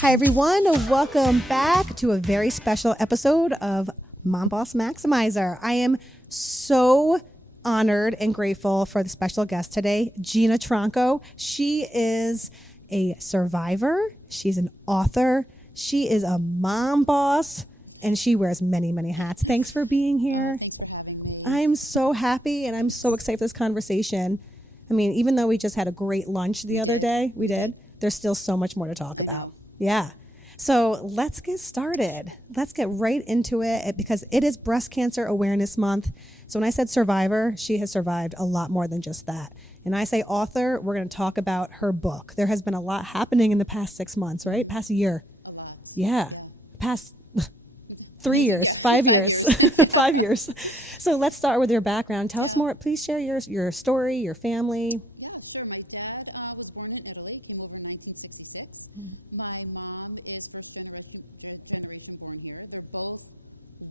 Hi, everyone. Welcome back to a very special episode of Mom Boss Maximizer. I am so honored and grateful for the special guest today, Gina Tronco. She is a survivor. She's an author. She is a mom boss, and she wears many, many hats. Thanks for being here. I'm so happy, and I'm so excited for this conversation. I mean, even though we just had a great lunch the other day, there's still so much more to talk about. Yeah. So let's get started. Let's get right into it because it is Breast Cancer Awareness Month. So when I said survivor, she has survived a lot more than just that. And I say author, we're going to talk about her book. There has been a lot happening in the past 6 months, right? Past year. Yeah. Past 3 years, 5 years, 5 years. So let's start with your background. Tell us more. Please share your story, your family. Sure. My dad was born in Italy. He lived in 1966. My mom is first generation born here. They're both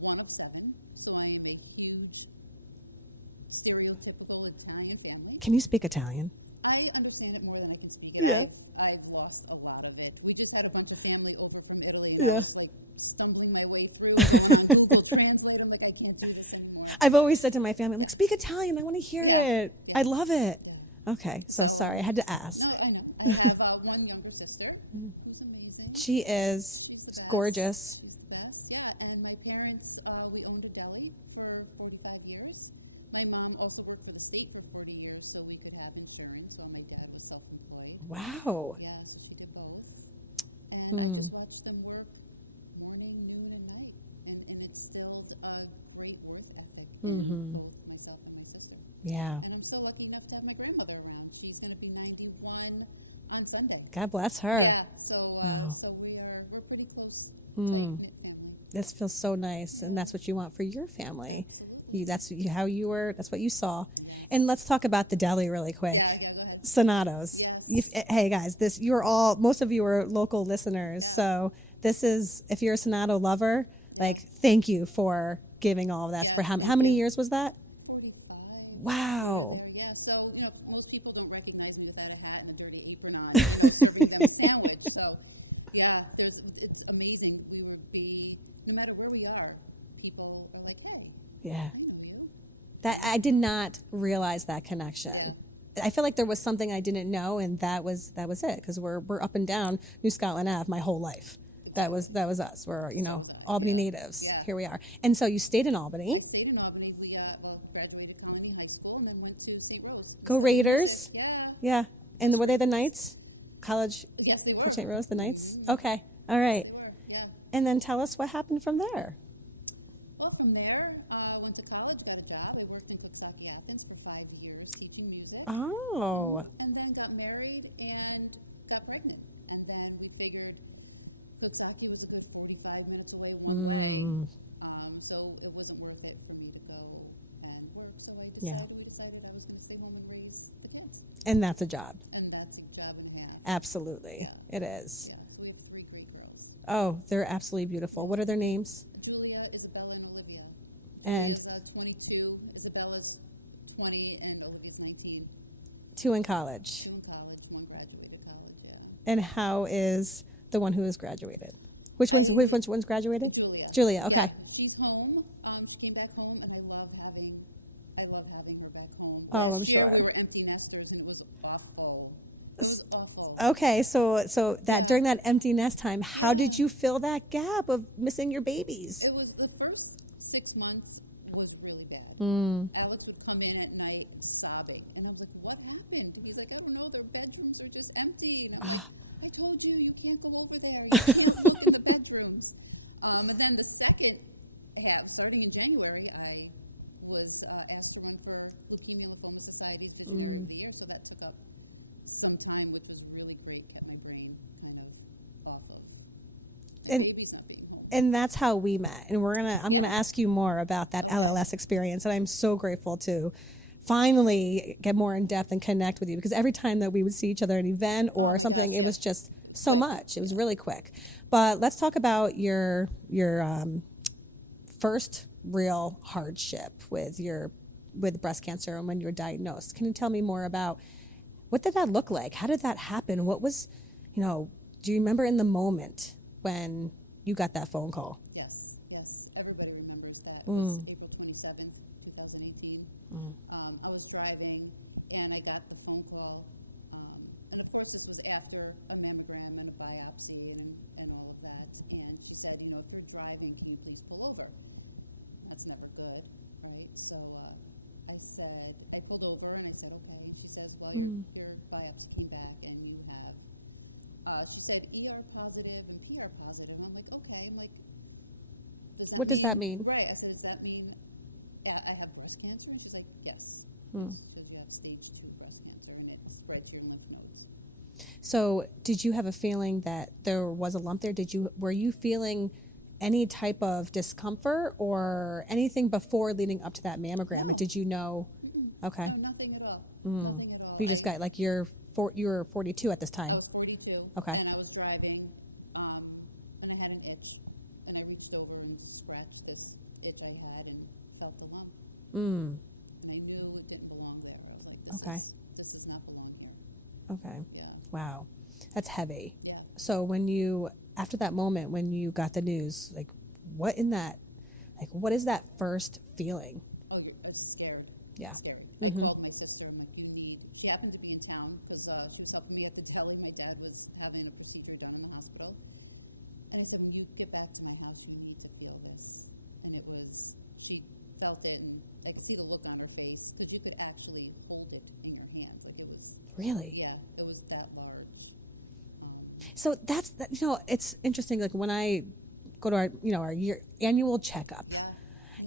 one of seven, so I'm a huge stereotypical Italian family. Can you speak Italian? I understand it more than I can speak it. Yeah. I've lost a lot of it. We just had a bunch of family over from Italy. Yeah. Like stumbling my way through it. And Google Translate. I'm like, I can't do this anymore. I've always said to my family, I'm like, speak Italian. I want to hear it. I love it. Okay. So sorry. I had to ask. I have one younger sister. She is gorgeous. Yeah, and my parents lived in the Delhi for 45 years. My mom also worked for the state for 40 years so we could have insurance, so my dad was self-employed. Wow. And I just watched them work morning, noon, and night, and it instilled a great work ethic for myself and my sister. Yeah. And I'm so lucky enough to have my grandmother around. She's going to be 91 on Sunday. God bless her. Yeah, so, Wow. so we're pretty close. This feels so nice. And that's what you want for your family. That's what you saw. And let's talk about the deli really quick. Sonatos. Hey guys, most of you are local listeners. So this is, if you're a Sonato lover, like, thank you for giving all of that. For how many years was that? 45. Wow. Yeah, so most people don't recognize me without a hat and a dirty apron on. Sandwich. So yeah, it's amazing. No matter where we are, people are like, hey. Yeah. That I did not realize that connection. I feel like there was something I didn't know, and that was it. Because we're up and down New Scotland Ave my whole life. That was us. We're Albany natives. Yeah. Here we are. And so you stayed in Albany. I stayed in Albany. We graduated from Albany High School and then went to St. Rose. Go Raiders. Yeah. Yeah. And were they the Knights? College? Yes, they were. Coach St. Rose, the Knights? Okay. All right. Yeah. And then tell us what happened from there. Well, from there, I went to college, got a job. I worked in Athens for 5 years teaching music. Oh. And then got married and got pregnant. And then we figured the Kentucky was a good 45 minutes away one way. So it wasn't worth it for me to go and work. So I just decided I was going to stay home and raise the kids. And that's a job. And that's a job in hand. Absolutely. It is. We have 3 great girls. Oh, they're absolutely beautiful. What are their names? Julia, Isabella, and Olivia. And 22, Isabella 20, and Olivia's 19. 2 in college. In college, one graduated college, yeah. And how is the one who has graduated? Which one's graduated? Julia. Okay. She's home. She came back home, and I love having her back home. Oh, I'm sure. We were empty nesters, and it was awful. It was awful. Okay, so that during that empty nest time, how did you fill that gap of missing your babies? It was the first 6 months was really bad. Alex would come in at night sobbing, and I was like, "What happened?" He's like, "I don't know. The bedrooms are just empty." And I'm like, I told you can't go over there. You can't go in the bedrooms. And then the second half, starting in January, I was asked to run for Leukemia Lymphoma Society for the end of the year, so that took up some time, which was really great at my brain kind of awful. And that's how we met. And I'm gonna ask you more about that LLS experience. And I'm so grateful to finally get more in depth and connect with you, because every time that we would see each other at an event or something, it was just so much. It was really quick. But let's talk about your first real hardship with breast cancer and when you were diagnosed. Can you tell me more about what did that look like? How did that happen? What was, Do you remember in the moment when you got that phone call? Yes, yes. Everybody remembers that. Mm. April 27th, 2018. Mm. I was driving and I got the phone call. And of course, this was after a mammogram and a biopsy and all of that. And she said, you know, if you're driving, can you please pull over? That's never good, right? So I said, I pulled over and I said, okay. And she said, well, your biopsy came back and you have, she said, ER positive and PR positive. And I'm like, okay. I'm like, What does that mean? Right. I said, does that mean that I have breast cancer? And she said, yes. Hmm. Because you have stage 2 breast cancer and it's right through your lymph nodes. So did you have a feeling that there was a lump there? Were you feeling any type of discomfort or anything before leading up to that mammogram? No. Did you know? Okay. No, nothing at all. Mm. Nothing at all. But you just got like you were 42 at this I time. was 42. Okay. And I was driving, and I had an itch, and I reached over and scratched this itch I had and felt the lump. Mm. And I knew it didn't belong there. I was like, Okay. This does not belong here. Okay. Yeah. Wow. That's heavy. Yeah. So after that moment, when you got the news, like what is that first feeling? Oh, I was scared. Yeah. Scared. Mm-hmm. I called my sister and like, she happened to be in town because she was helping me at the teller. My dad was having a procedure done in the hospital. And I said, when you get back to my house, you need to feel this. And she felt it, and I could see the look on her face, but you could actually hold it in your hand. Like it was, Really? yeah, it was that large. So it's interesting. Like when I go to our annual checkup,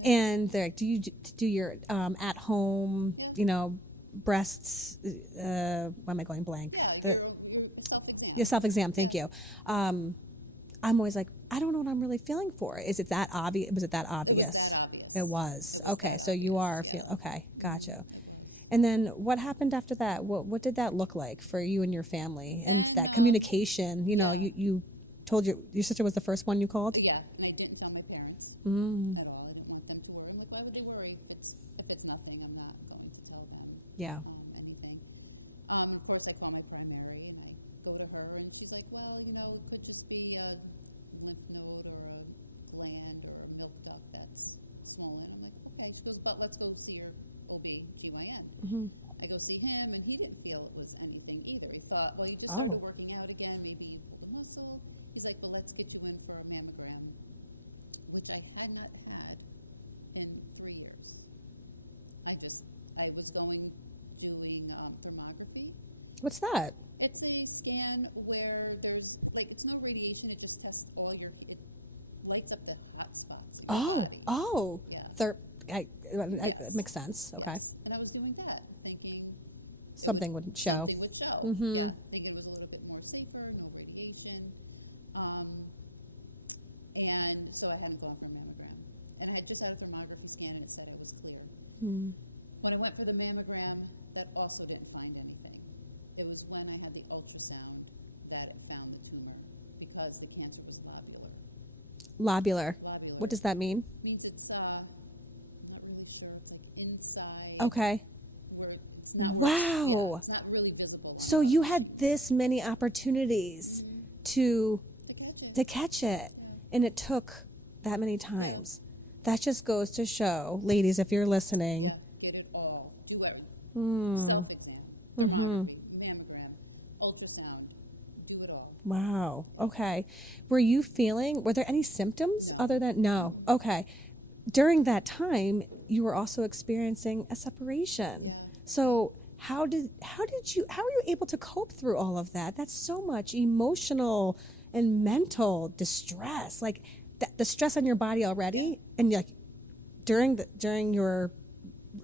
and they're like, do you do your at home, breasts? Why am I going blank? Yeah, your self-exam. The self-exam. Thank you. I'm always like, I don't know what I'm really feeling for. Is it that obvious? Was it that obvious? It was. Okay, so you are okay, gotcha. And then what happened after that? What did that look like for you and your family and that communication? You told your sister was the first one you called? Yeah, and I didn't tell my parents Mm. at all. I didn't want them to worry. And if I would be worried, if it's nothing, I'm not going to tell them Yeah. anything. Of course, I call my primary and I go to her, and she's like, well, it could just be a lymph node or a gland or a milk duct that's swollen. I'm like, okay. She goes, but let's go see your OB-GYN. Mm-hmm. I go see him, and he didn't feel it was anything either. He thought, well, you just Oh. started working out again, maybe you took a muscle. He's like, well, let's get you in for a mammogram, which I had not had in 3 years. I was doing thermography. What's that? It's a scan where it's no radiation, it just tests it lights up the hot spots. Oh. Yeah. It makes sense. Okay. Yes. And I was doing that, thinking Something would show. something would show. Mm-hmm. Yeah, thinking it was a little bit more safer, no radiation. And so I hadn't gone for a mammogram. And I had just had a thermography scan and it said it was clear. Mm. When I went for the mammogram, that also didn't find anything. It was when I had the ultrasound that it found the tumor because the cancer was lobular. Lobular. What does that mean? It means it's inside. Okay. Where it's not Wow. it's not really visible. So you had this many opportunities to To catch it. catch it, and it took that many times. That just goes to show, ladies, if you're listening. Yeah, give it all. Do everything. Mm. Self-exam. Mm-hmm. Mammogram. Ultrasound. Do it all. Wow. Okay. Were there any symptoms other than, no. Okay. During that time, you were also experiencing a separation. So how were you able to cope through all of that? That's so much emotional and mental distress. Like the stress on your body already, and like during your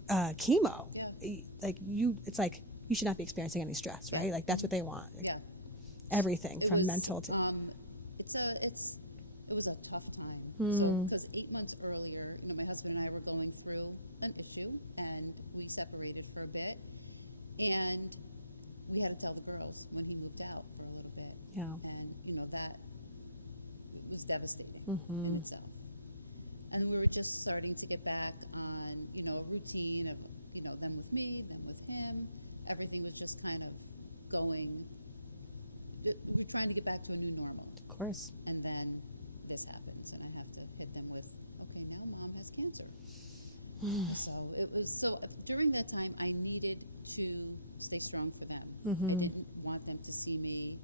chemo, it's like you should not be experiencing any stress, right? Like that's what they want. Like, Yeah. everything from mental to. It was a tough time. Hmm. Because 8 months earlier, my husband and I were going through an issue, and we separated for a bit, and we had to tell the girls when he moved out for a little bit. Yeah. And that was devastating Mm-hmm. in itself. And we were just starting to get back on, a routine of, then with me, then with him. Everything was just kind of going. We were trying to get back to a new normal. Of course. And then this happens, and I have to hit them with, okay, now mom has cancer. So it was still, during that time, I needed to stay strong for them. I didn't want them to see me,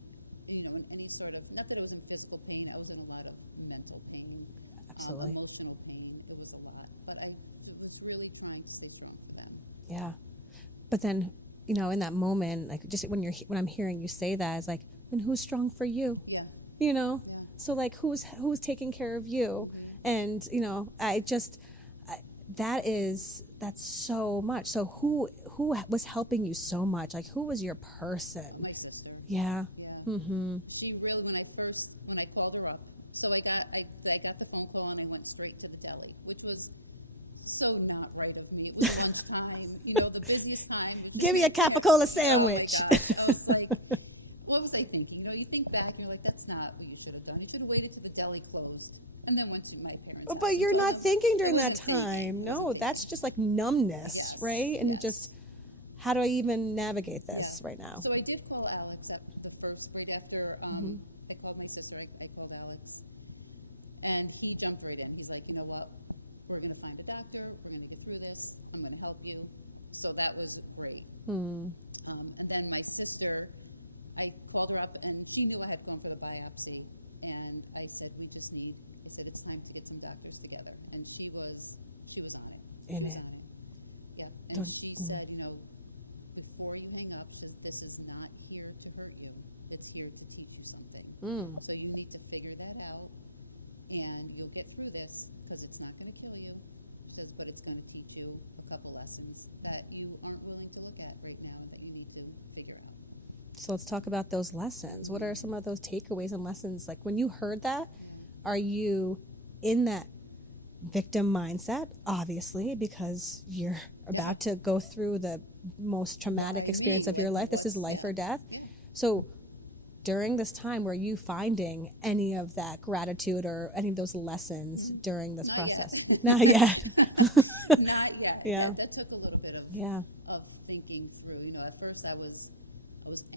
in any sort of, not that I was in physical pain, I was in a lot of mental pain. Absolutely. Emotional pain, it was a lot. But I was really trying to stay strong for them. Yeah. But then, in that moment, like just when I'm hearing you say that, it's like, and who's strong for you? Yeah. So like who's taking care of you? And, that's so much. So who was helping you so much? Like who was your person? My sister. Yeah. Mm-hmm. She really, when I called her up, so I got the phone call and I went straight to the deli, which was so not right of me. It was one time, the busiest time. Give me a capicola sandwich. Oh my gosh. I was like, what was I thinking? You think back and you're like, that's not what you should have done. You should have waited till the deli closed and then went to my parents' house. But you're not thinking during that time. No, that's just like numbness, right? And it just, how do I even navigate this right now? So I did call Alex after right after I called my sister, I called Alex. And he jumped right in. He's like, you know what? We're going to find a doctor. We're going to get through this. I'm going to help you. So that was great. And then my sister, I called her up, and she knew I had gone for the biopsy. And I said, it's time to get some doctors together. And she was on it. In it. Yeah. And she said, before you hang up, this is not here to hurt you. It's here to teach you something. So you need to figure that out, and you'll get through this because it's not going to kill you, but it's going to teach you a couple lessons that you aren't willing to look at right now that you need to figure out. So let's talk about those lessons. What are some of those takeaways and lessons? Like when you heard that, are you in that victim mindset? Obviously, because you're about to go through the most traumatic experience of your life. This is life or death. So during this time, were you finding any of that gratitude or any of those lessons during this process? Not yet. Not yet. Yeah. That took a little bit of thinking through. At first I was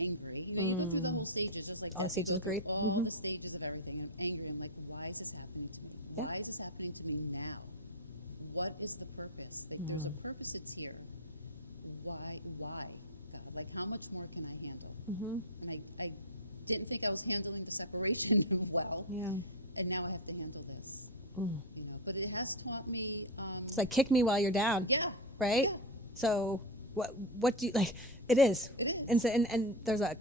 angry. You go through the whole stages. It's like all the stages of grief. All the stages of everything. I'm angry. I'm like, why is this happening to me? Yeah. Why is this happening to me now? What is the purpose? If there's a purpose, it's here. Why? Like, how much more can I handle? And I didn't think I was handling the separation well. Yeah. And now I have to handle this. But it has taught me. It's like kick me while you're down. Yeah. Right. Yeah. So what do you like? It is. And so and there's a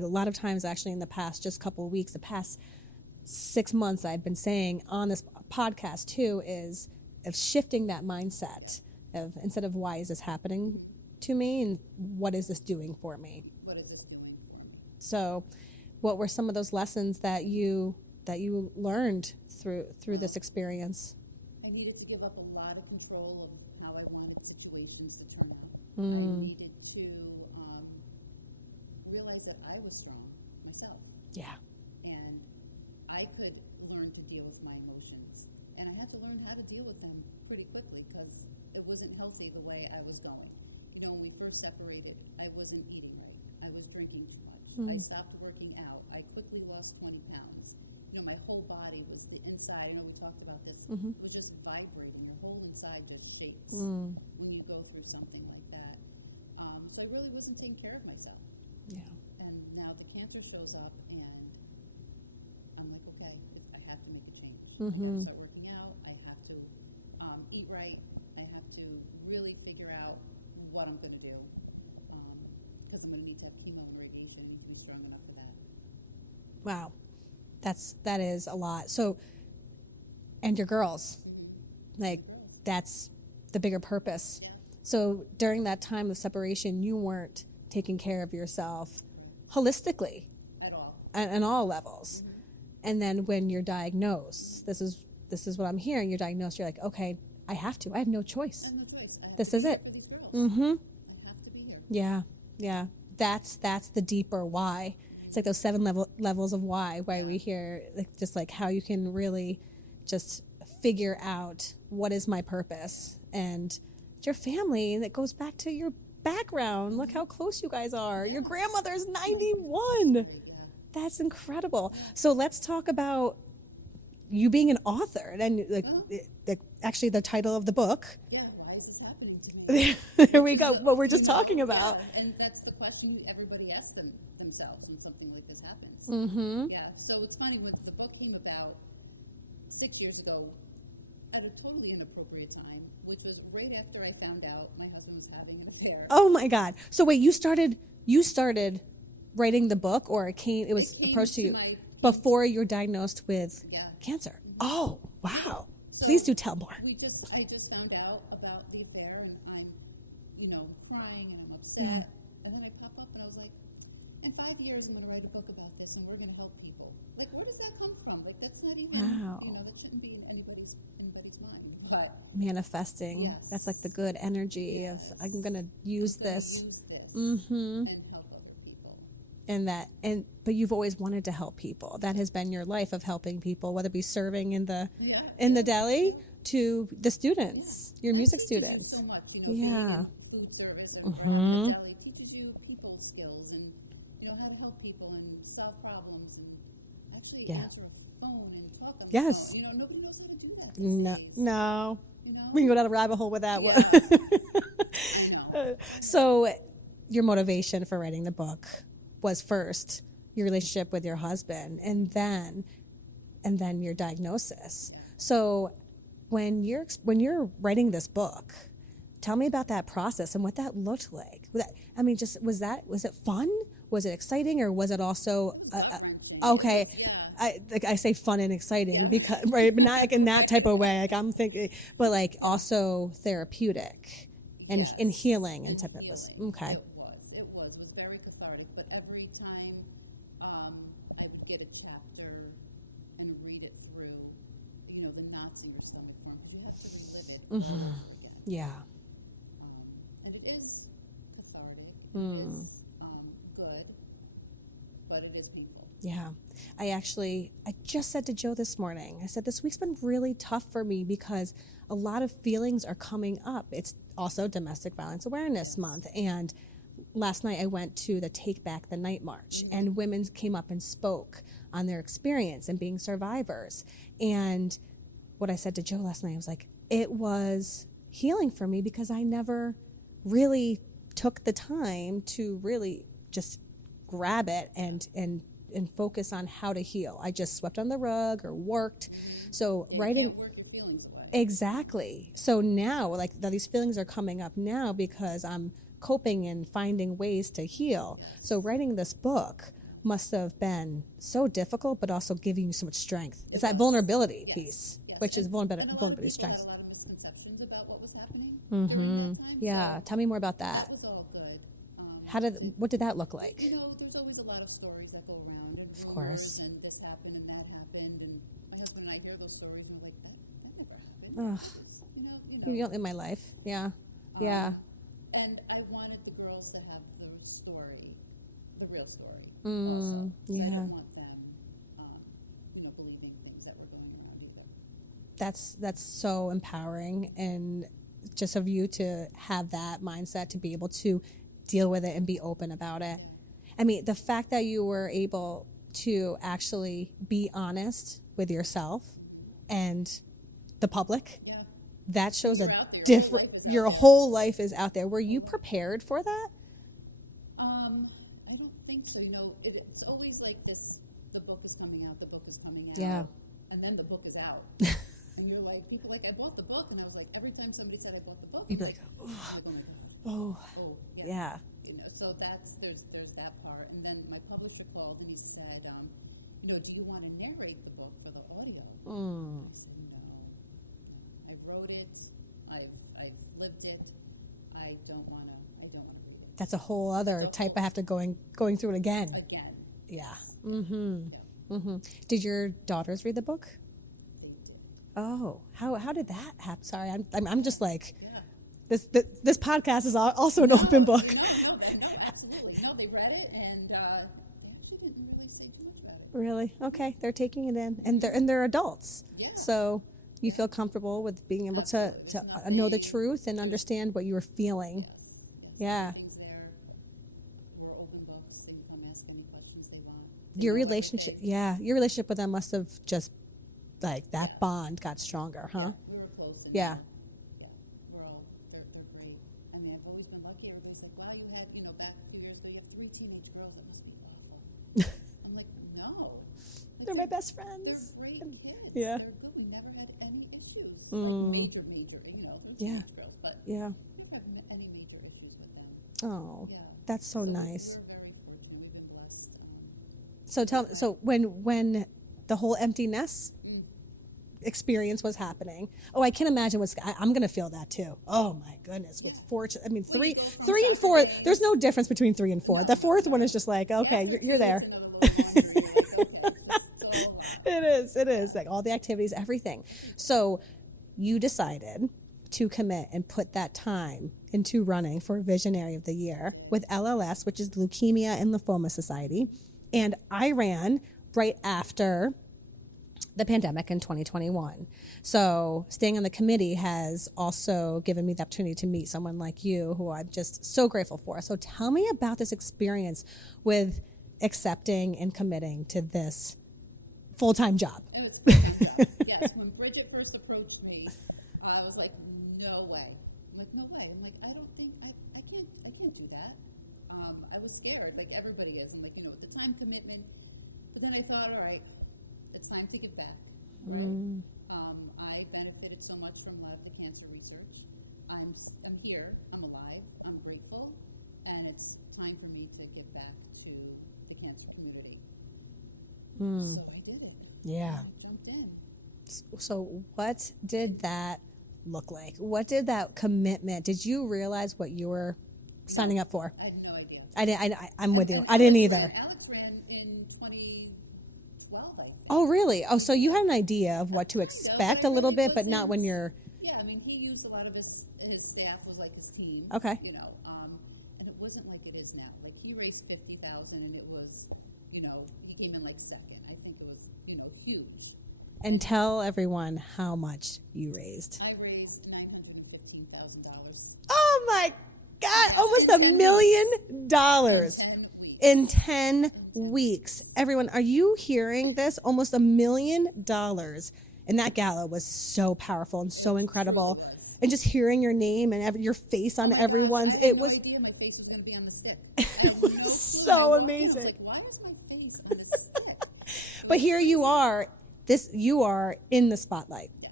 lot of times actually in the past just couple of weeks, the past 6 months, I've been saying on this podcast too is of shifting that mindset of instead of why is this happening to me and what is this doing for me? What is this doing for me? So, what were some of those lessons that you learned through this experience? I needed to give up a lot of control of how I wanted situations to turn out. I needed to realize that I was strong myself. Yeah. And I could learn to deal with my emotions. And I had to learn how to deal with them pretty quickly because it wasn't healthy the way I was going. When we first separated, I wasn't eating right. I was drinking too much. I stopped working out. I quickly lost 20 pounds. My whole body was the inside, I know we talked about this, was just vibrating. The whole inside just shakes when you go through something like that. So I really wasn't taking care of myself. Yeah. And now the cancer shows up, and I'm like, okay, I have to make a change. I have to start working out. I have to eat right. I have to really figure out what I'm going to do because I'm going to need to have chemo and radiation and be strong enough for that. Wow. That is a lot. So, and your girls, like that's the bigger purpose. Yeah. So during that time of separation, you weren't taking care of yourself holistically at all, on all levels. And then when you're diagnosed, this is what I'm hearing. You're diagnosed. You're like, okay, I have no choice. I have no choice. This is it. I have to be here. Yeah. That's the deeper why. It's like those 7 levels of why we hear just like how you can really just figure out what is my purpose. And your family, that goes back to your background. Look how close you guys are. Your grandmother's 91. That's incredible. So let's talk about you being an author, and actually the title of the book. Yeah, why is this happening to me? There we go. What we're just talking about. Yeah, and that's the question everybody asks themselves when something like this happens. Mm-hmm. Yeah, so it's funny, when the book came about 6 years ago, at a totally inappropriate time, which was right after I found out my husband was having an affair. Oh my God. So wait, you started writing the book, or it was approached to you before you were diagnosed with cancer? Oh, wow. Please do tell more. I just found out about the affair, and I'm, crying, and I'm upset. Yeah. And then I pop up and I was like, in 5 years I'm going to write a book about this, and we're going to help people. Like, where does that come from? Like, that's not even, that shouldn't be in anybody's mind. But manifesting. Yes. That's like the good energy of, I'm going to use this. And help other people. But you've always wanted to help people. That has been your life, of helping people, whether it be serving in the deli to the students, your music students. So much, Yeah. Food service or the deli teaches you people skills, and how to help people and solve problems, and actually answer a phone and talk on the Yes. phone. Nobody knows how to do that. No. We can go down a rabbit hole with that one. So your motivation for writing the book was first your relationship with your husband, and then your diagnosis. So when you're writing this book, tell me about that process and what that looked like. Was it fun? Was it exciting, or was it also okay? I say fun and exciting because but not like in that type of way. Like I'm thinking, but like also therapeutic and healing and type of okay. It was very cathartic. But every time I would get a chapter and read it through, the knots in your stomach run, because you have to relive it. Mm-hmm. Yeah. And it is cathartic. It's good, but it is painful. Yeah. I just said to Joe this morning, I said, this week's been really tough for me because a lot of feelings are coming up. It's also Domestic Violence Awareness Month. And last night I went to the Take Back the Night March, and women came up and spoke on their experience and being survivors. And what I said to Joe last night, I was like, it was healing for me because I never really took the time to really just grab it and focus on how to heal. I just swept on the rug or worked. So writing, Work your feelings away. exactly. So now, these feelings are coming up now because I'm coping and finding ways to heal. So writing this book must have been so difficult, but also giving you so much strength. It's that vulnerability piece, which is vulnerability strength. Had a lot of misconceptions about what was happening during that time. Yeah, tell me more about that. That was all good. What did that look like? There's always a lot of stories that go around. And Of course. And this happened and that happened. And my husband and I hear those stories and we're like, that never happened. You don't in my life. Yeah. Yeah. And I wanted the girls to have the story, the real story. Also. Yeah. I didn't want them, believing things that were going on either. That's so empowering, and just of you to have that mindset to be able to deal with it and be open about it. I mean, the fact that you were able to actually be honest with yourself and the public, that shows a different, your whole life is out there. Were you prepared for that? I don't think so. It's always like this, the book is coming out, Yeah. And then the book is out. And you're like, people like, I bought the book, and I was like, every time somebody said I bought the book, You'd be like, oh, yeah. So there's that part. And then my publisher called and he said, do you want to narrate the book for the audio? I said, no. I wrote it. I've lived it. I don't want to read it. That's a whole other type. I have to going through it again. Yeah. Did your daughters read the book? They did. Oh, how did that happen? Sorry, I'm just like, this podcast is also an open book. No, absolutely. No, they read it, and she didn't really say too much about it. Really? Okay, they're taking it in, and they're adults. Yeah. So you feel comfortable with being able to know the truth and understand what you were feeling. Yes. Yeah. Things there were open books. They come ask any questions they want. Your relationship, your relationship with them must have just, like, that bond got stronger, huh? Yeah, we were close. And Yeah. We're all, they're great. I mean, I've always been lucky. Everybody's like, wow, you had, back 2 years ago, you have 3 teenage girls. I'm like, no. They're my best They're friends. great kids. Yeah. They're good. We never had any issues. Mm. Like major, Yeah. girls, but Yeah. we never had any major issues with them. Oh, Yeah. that's so nice. We're very fortunate. We've been blessed. So when the whole empty nest experience was happening, I can imagine I'm gonna feel that too. Oh my goodness, with 4, I mean 3 and 4. There's no difference between 3 and 4. The fourth one is just like, okay, you're there. It is like all the activities, everything. So you decided to commit and put that time into running for Visionary of the Year with LLS, which is Leukemia and Lymphoma Society. And I ran right after the pandemic in 2021. So staying on the committee has also given me the opportunity to meet someone like you, who I'm just so grateful for. So tell me about this experience with accepting and committing to this full-time job. Oh, it's full-time job. Yes, when Bridget first approached me, I was like, no way. I'm like, no way. I'm like, I don't think, I can't do that. I was scared, like everybody is. I'm like, with the time commitment. But then I thought, all right, it's time to give back. Right? I benefited so much from a lot of the cancer research. I'm here. I'm alive. I'm grateful, and it's time for me to give back to the cancer community. So I did it. Yeah. I jumped in. So what did that look like? What did that commitment? Did you realize what you were signing up for? I had no idea. I'm with you. I didn't either. Alex ran in 2012, I think. Oh, really? Oh, so you had an idea of what to expect a little bit, but not when you're... Yeah, I mean, he used a lot of his staff was like his team. Okay. And it wasn't like it is now. Like, he raised $50,000, and it was, he came in like second. I think it was, huge. And tell everyone how much you raised. I raised $915,000. Oh my God, almost $1 million in 10 weeks. Everyone, are you hearing this? Almost $1 million. And that gala was so powerful and so incredible. And just hearing your name and your face on everyone's, it was... I had no idea my face was going to be on the stick. It was so amazing. Like, why is my face on the stick? But here you are, you are in the spotlight. Yeah.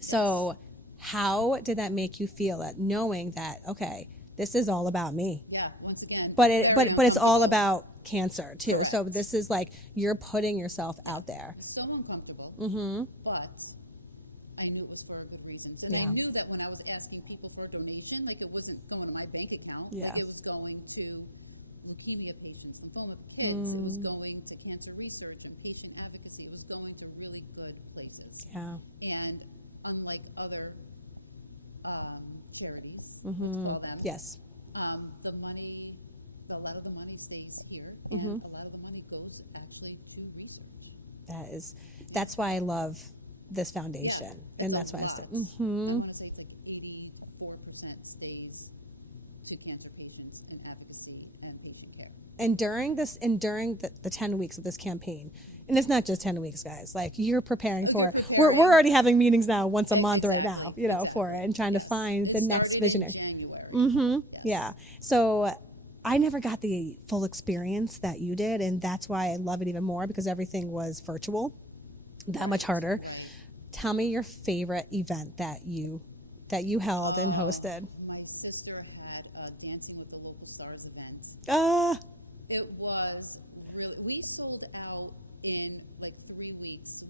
So how did that make you feel, that knowing that, okay, this is all about me? Yeah, once again. But it's all about cancer too. Right. So this is like, you're putting yourself out there. It's so uncomfortable. Mm-hmm. But I knew it was for good reasons. And I knew that when I was asking people for a donation, like, it wasn't going to my bank account. Yeah. It was going to leukemia patients, lymphoma kids. It was going to cancer research and patient advocacy. It was going to really good places. Yeah. And unlike other charities, Mm-hmm. let's call them, Yes. a lot of the money stays here, Mm-hmm. and a lot of the money goes actually to research. That's why I love this foundation, and that's why I said, I want to say like 84% stays to cancer patients and advocacy and patient care. And during the 10 weeks of this campaign, and it's not just 10 weeks, guys, like, you're preparing for it. We're already having meetings now once a month right now, for it, and trying to find the next visionary. Mm-hmm. Yeah. So I never got the full experience that you did, and that's why I love it even more, because everything was virtual, that much harder. Tell me your favorite event that you held and hosted. My sister had a Dancing with the Local Stars event. It was really, we sold out in like 3 weeks.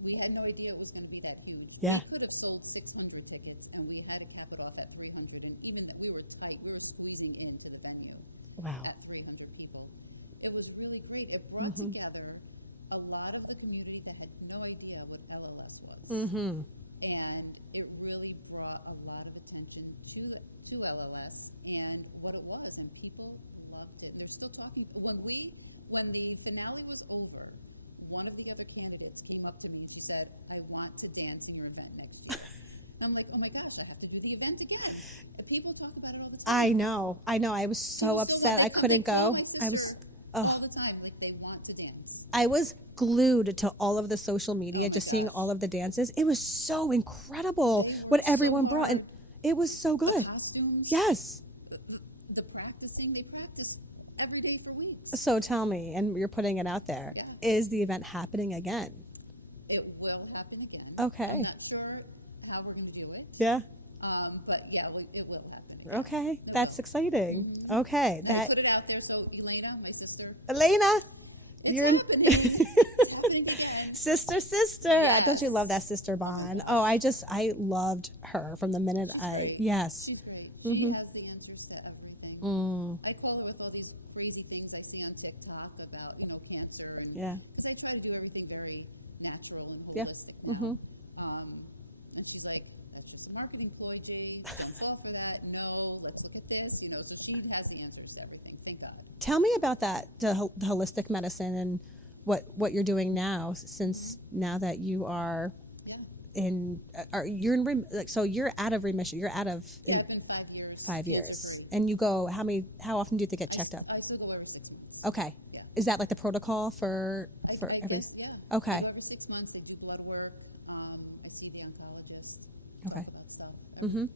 We had no idea it was going to be that huge. Yeah. We could have sold 600 tickets, and we had to cap it off at 300. And even that, we were tight. We were squeezing into the venue. Wow. At 300 people. It was really great. It brought together a lot of the community that had no idea what LLS was. Mm-hmm. And it really brought a lot of attention to LLS and what it was, and people loved it. They're still talking. When the finale was over, one of the other candidates came up to me and she said, "I want to dance in your event next year." I'm like, oh my gosh, I have to do the event again. And people talk about it all the time. I know. I was so upset I couldn't go. I was, all the time, like they want to dance. I was glued to all of the social media, just seeing all of the dances. It was so incredible what everyone brought, and it was so good. Costumes, Yes. the practicing, they practice every day for weeks. So tell me, and you're putting it out there, is the event happening again? It will happen again. Okay. I'm not sure how we're going to do it. Yeah. But yeah, it will happen. Okay. That's exciting. Okay. I That put it out there, so Elena, my sister, Elena, you're happening again. sister. Don't you love that sister bond? Oh, I loved her from the minute yes. She's great. She has the answers to everything. I call her with all these crazy things I see on TikTok about, cancer. And, because I try to do everything very natural and holistic. And she's like, that's just a marketing ploy, Jade. Don't fall for that. No, let's look at this. So she has the answers to everything. Thank God. Tell me about that, the holistic medicine and what you're doing now, since now that you are so you're out of remission. You're out of I've been 5 years. 5 years. And you go, how often do you have to get checked up? I still go every 6 months. Okay. Yeah. Is that like the protocol for every? Yeah. Okay. I go every 6 months. I do blood work. I see the oncologist. Okay. So, Mm-hmm.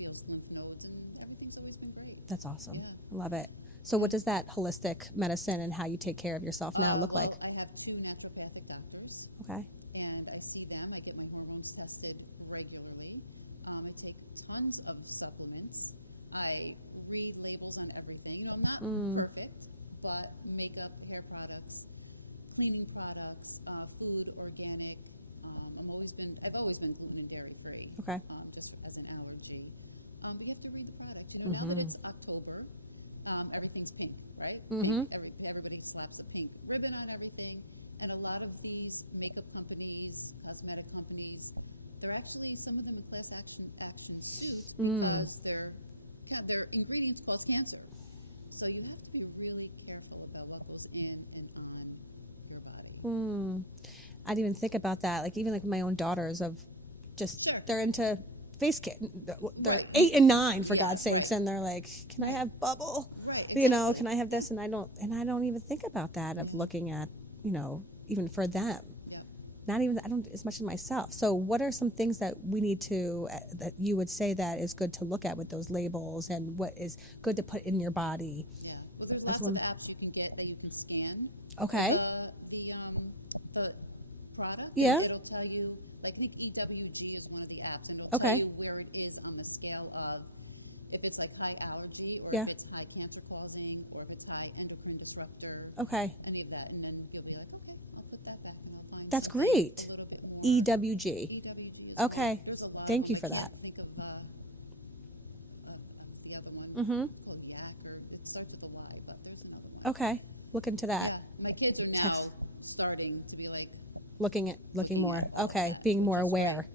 feels lymph nodes, and everything's always been great. That's awesome. I love it. So what does that holistic medicine and how you take care of yourself now look like? I have 2 naturopathic doctors. Okay. And I see them. I get my hormones tested regularly. I take tons of supplements. I read labels on everything. I'm not perfect, but makeup, hair products, cleaning products, food, organic. I've always been gluten and dairy free. Okay. Just as an allergy. You have to read the products. Now that it's October, everything's pink, right? Mm-hmm. Everybody slaps a pink ribbon on everything. And a lot of these makeup companies, cosmetic companies, they're actually, some of them, the class action suits because their ingredients cause cancer. So you have to be really careful about what goes in and on your body. I didn't even think about that. Like even like my own daughters they're into face kit. They're 8 and 9 for God's sakes, and they're like, can I have bubble? Right. Can I have this? And I don't even think about that of looking at, even for them. Not even, I don't as much as myself. So what are some things that we need to, that you would say that is good to look at with those labels, and what is good to put in your body? Yeah. Well, there's lots of apps you can get that you can scan. Okay. The product. Yeah. It'll tell you, like EWG is one of the apps, and it'll Okay. tell you where it is on the scale of if it's like high allergy, or Yeah. if it's high cancer causing, or if it's high endocrine disruptor, Okay. any of that, and then you'll be like, okay, I'll put that back in my line. That's great. A little bit more. EWG. EWG. Okay. There's a lot Thank of you them. for that. I think of the other one. Mm-hmm. Kodiak, or it starts with a Y, but there's another one. Okay. Look into that. Yeah. My kids are now Text. starting to be like, Looking more. Okay. Being more aware.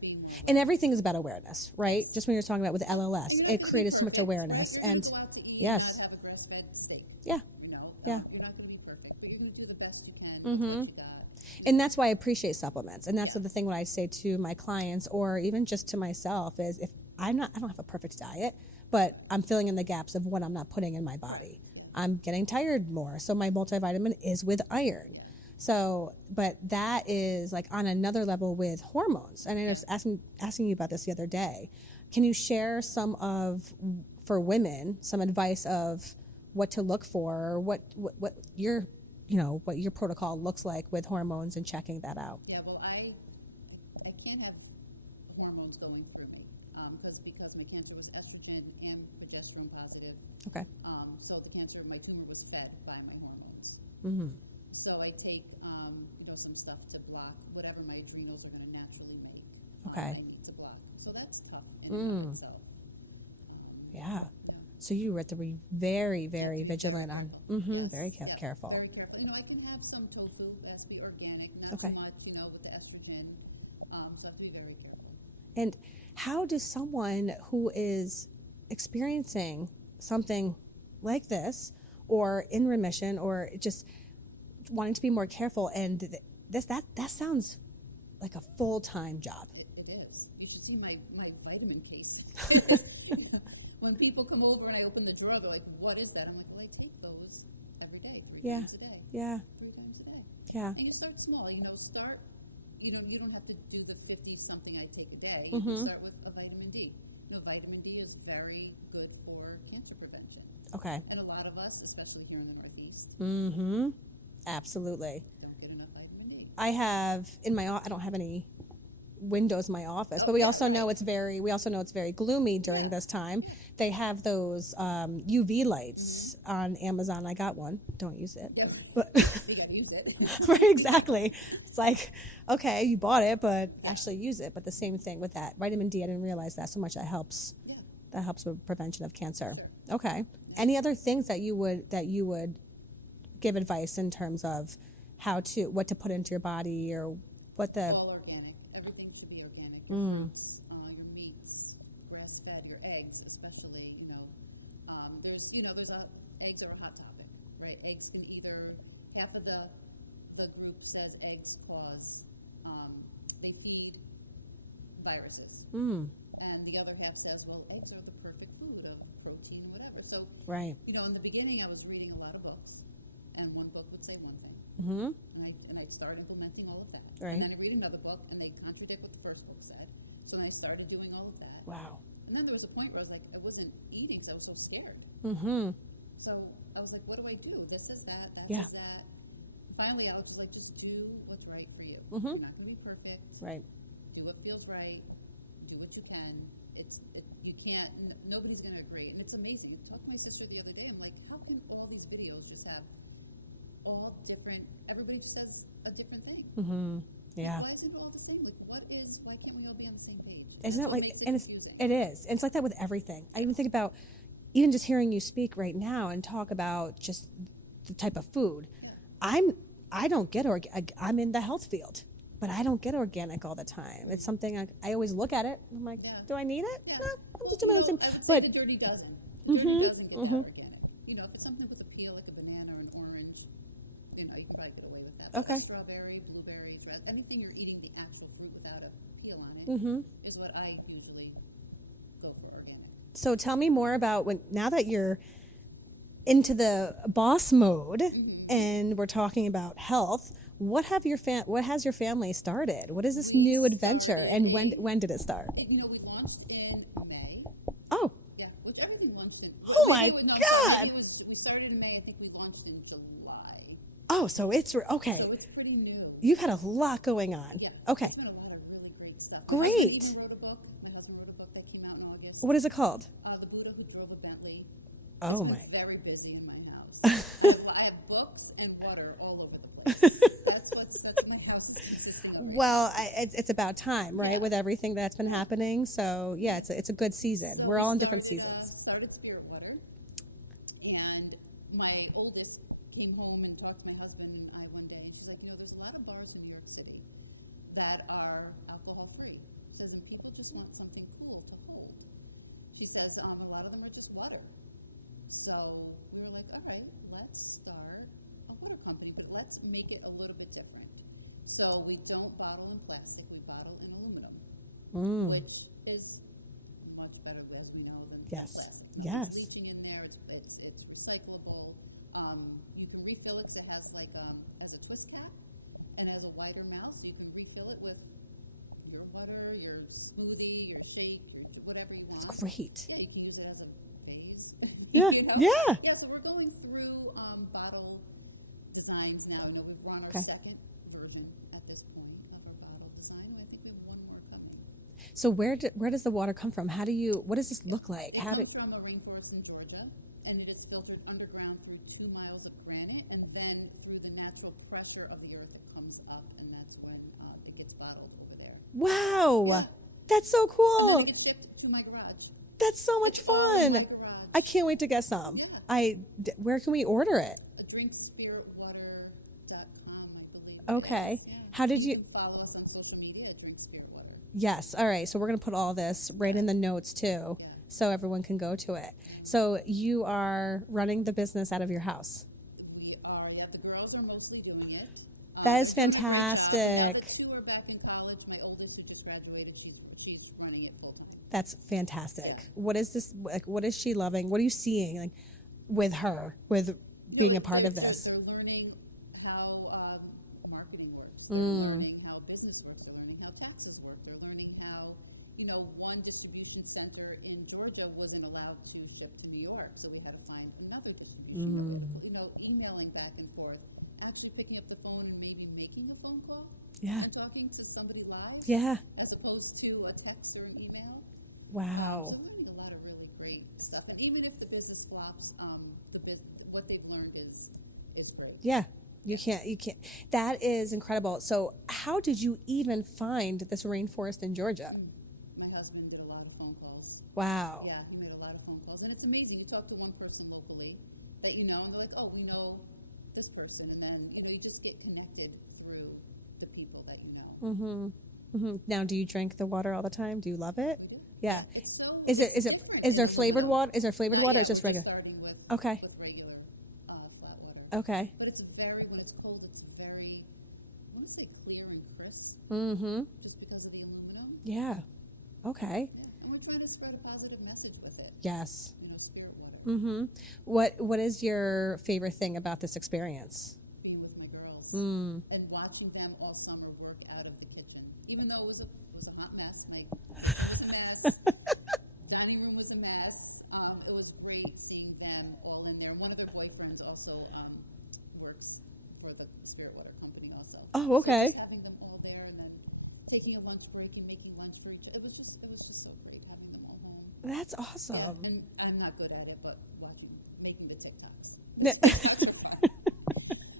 And everything is about awareness, right? Just when you're talking about with LLS, it created so much awareness. And go out to eat yes. and not have a grass-fed steak. Yeah. Yeah. Yeah. You're not going to be perfect, but you're going to do the best you can. Mm-hmm. With what you got. And that's why I appreciate supplements. And that's the thing when I say to my clients, or even just to myself, is if I don't have a perfect diet, but I'm filling in the gaps of what I'm not putting in my body. I'm getting tired more. So my multivitamin is with iron. So, but that is like on another level with hormones. And I was asking you about this the other day. Can you share for women, some advice of what to look for, or what your protocol looks like with hormones and checking that out? Yeah, well, I can't have hormones going through me because my cancer was estrogen and progesterone positive. Okay. So the cancer, my tumor was fed by my hormones. Mm-hmm. So I take some stuff to block whatever my adrenals are going to naturally make. Okay. To block. So that's tough. In itself. Yeah. So you have to be very, very vigilant on, very careful. Very careful. I can have some tofu, that's be organic, not Okay. so much, with the estrogen. So I have to be very careful. And how does someone who is experiencing something like this, or in remission, or just wanting to be more careful, and that sounds like a full-time job. It is. You should see my vitamin case. When people come over and I open the drawer, they're like, what is that? I'm like, well, I take those every day, 3 times a day. Yeah. 3 times a day. Yeah. And you start small, you don't have to do the 50-something I take a day. Mm-hmm. You start with a vitamin D. Vitamin D is very good for cancer prevention. Okay. And a lot of us, especially here in the Northeast, Mm-hmm. Absolutely. don't get enough vitamin D. I have I don't have any windows in my office, but we also know it's very gloomy during this time. They have those UV lights on Amazon. I got one. Don't use it. Yeah. But We gotta use it. right, exactly. It's like, okay, you bought it, but actually use it. But the same thing with that vitamin D. I didn't realize that so much. That helps. Yeah. That helps with prevention of cancer. Sure. Okay. Any other things that you would give advice in terms of what to put into your body or what the All organic. Everything should be organic. Your fruits, your meats, grass-fed, your eggs, especially. There's eggs are a hot topic, right? Eggs can either half of the group says eggs cause they feed viruses, and the other half says, well, eggs are the perfect food of protein, whatever. So right. in the beginning, I was reading a lot of books, and one book would say one thing, and I started implementing all of that. Right. And then I read another book, and they contradict what the first book said. So then I started doing all of that. Wow. And then there was a point where I wasn't eating because I was so scared. Mm-hmm. So I was like, what do I do? This is that, that Yeah. is that. Finally, I was just like, just do what's right for you. Mm-hmm. You're not going to be perfect. Right. Do what feels right. Do what you can. You can't, nobody's going to agree. And it's amazing. I talked to my sister the other day. I'm like, how can all these videos just have all different, everybody just says a different thing? Mm-hmm. Yeah. Why isn't it all the same? Why can't we all be on the same page? Isn't it like, Makes and confusing. it is. And it's like that with everything. I even think about even just hearing you speak right now and talk about just the type of food. I don't get I'm in the health field, but I don't get organic all the time. It's something I always look at it. I'm like, do I need it? Yeah. No, I'm just doing the same. I would say But the dirty dozen. The dirty dozen get that organic. If it's something with a peel, like a banana or an orange, you can probably get away with that. Okay. Strawberry, blueberry, anything you're eating the actual fruit without a peel on it is what I usually go for organic. So tell me more about now that you're into the boss mode and we're talking about health. What has your family started? What is this new adventure, and when did it start? We launched in May. Oh. Yeah, which everything launched in. Oh my God. We started in May. I think we launched in July. Oh, so it's okay. So it's pretty new. You've had a lot going on. Yeah. Okay. It's been a lot of really great stuff. Great. My husband wrote a book that came out in August. What is it called? The Buddha Who Drove a Bentley. Oh I'm my. very busy in my house. I have books and water all over the place. That's what my house is consisting of. Well, it's about time, right? With everything that's been happening. So yeah, it's a good season. So We're all in we different started, seasons. Started Spirit Water, and my oldest came home and talked to my husband and I one day. He's like, there's a lot of bars in New York City that are alcohol free because people just want something cool to hold. She says, a lot of them are just water. So we were like, all right, let's start a water company, but let's make it a little bit different. So we don't bottle in plastic, we bottle in aluminum, which is much better, as we know, than Yes. plastic. Yes. Leaching in there, it's recyclable. You can refill it, 'cause it has as a twist cap and has a wider mouth. You can refill it with your water, your smoothie, your shake, whatever you want. It's great. Yeah, you can use it as a phase. Yeah. Yeah. Yeah, so we're going through bottle designs now. We've run our Okay. second version at this point of a bottle design. I think we have one more coming. So where does the water come from? What does this look like? It comes from a rainforest in Georgia, and it is filtered underground through 2 miles of granite, and then through the natural pressure of the earth, it comes up, and that's when it gets bottled over there. Wow. That's so cool. And then it gets shipped to my garage. That's so much fun. My garage. I can't wait to get some. Yeah. Where can we order it? drinkspiritwater.com, I believe. Okay. How did you? Follow us on social media at Drink Spirit Water. Yes. All right. So we're going to put all this right in the notes too, so everyone can go to it. So you are running the business out of your house. Yeah, the girls are mostly doing it. That is The others fantastic. two are back in college. My oldest has just graduated. She's running it That's fantastic. What is this, like, what is she loving? What are you seeing, like, with her, with being a part of this? They're learning how marketing works. They're learning how business works. They're learning how taxes work. They're learning how, one distribution center in Georgia wasn't allowed to ship to New York, so we had to find another distribution center. Emailing back and forth, actually picking up the phone and maybe making a phone call Yeah. and talking to somebody live Yeah. as opposed to a text or an email. Wow. They're learning a lot of really great stuff. And even if the business flops, what they've learned is great. Yeah. You can't. That is incredible. So how did you even find this rainforest in Georgia? My husband did a lot of phone calls. Wow. Yeah, he made a lot of phone calls. And it's amazing. You talk to one person locally that and they're like, oh, we know this person. And then, you just get connected through the people that you know. Mm-hmm. Mm-hmm. Now, do you drink the water all the time? Do you love it? Yeah. It's so Is there flavored water? Is there flavored water or is it just regular? Starting with, Okay. with regular flat water. Okay. But it's when it's cold, it's very, I want to say clear and crisp. Mm-hmm. Just because of the aluminum. Yeah. Okay. And we're trying to spread a positive message with it. Yes. Spirit water. Mm-hmm. What is your favorite thing about this experience? Being with my girls. Mm. And watching them all summer work out of the kitchen. Even though it was a hot mess. Dining room was a mess. It was great seeing them all in there. One of their boyfriends also works for the Spirit Water Company also. Oh, okay. So having them all there and then taking a lunch break and making lunch for each other. It was just so great having them all home. That's awesome. And I'm not good at it, but making the TikToks.